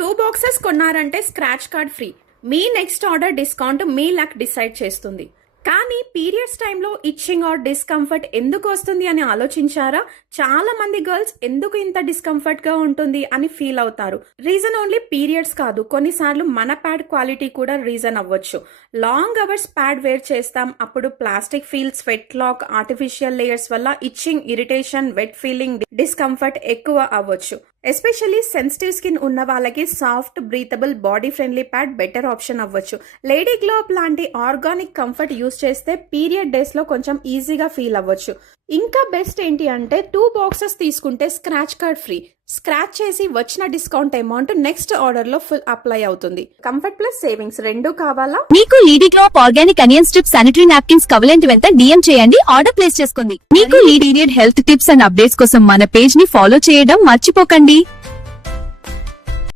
2 boxes కొన్నారంటే scratch card free. మీ next order discount మీ luck decide చేస్తుంది. కానీ periods టైంలో itching are discomfort ఎందుకు వస్తుంది అని ఆలోచించారా? చాలా మంది గర్ల్స్ ఎందుకు ఇంత డిస్కంఫర్ట్ గా ఉంటుంది అని ఫీల్ అవుతారు. రీజన్ ఓన్లీ పీరియడ్స్ కాదు, కొన్నిసార్లు మన ప్యాడ్ క్వాలిటీ కూడా రీజన్ అవ్వచ్చు. లాంగ్ అవర్స్ ప్యాడ్ వేర్ చేస్తాం, అప్పుడు plastic feel, sweat lock, artificial layers వల్ల itching, irritation, wet feeling, discomfort ఎక్కువ అవ్వచ్చు. ఎస్పెషల్లీ సెన్సిటివ్ స్కిన్ ఉన్న వాళ్ళకి soft, breathable, body friendly pad better option అవ్వచ్చు. లేడీ గ్లో అప్ లాంటి ఆర్గానిక్ కంఫర్ట్ యూస్ చేస్తే పీరియడ్ డేస్ లో కొంచెం ఈజీగా ఫీల్ అవ్వచ్చు. ఇంకా బెస్ట్ ఏంటి అంటే 2 బాక్సెస్ తీసుకుంటే స్క్రాచ్ కార్డ్ ఫ్రీ. స్క్రాచ్ చేసి వచ్చిన డిస్కౌంట్ అమౌంట్ నెక్స్ట్ ఆర్డర్ లో ఫుల్ అప్లై అవుతుంది. కంఫర్ట్ ప్లస్ సేవింగ్స్ రెండు కావాలా? మీకు lady glow up organic anion strip sanitary napkins కవలెంట్ వెంట డిఎం చేయండి, ఆర్డర్ ప్లేస్ చేసుకోండి. మీకు period health tips and updates కోసం మన పేజ్ ని ఫాలో చేయడం మర్చిపోకండి.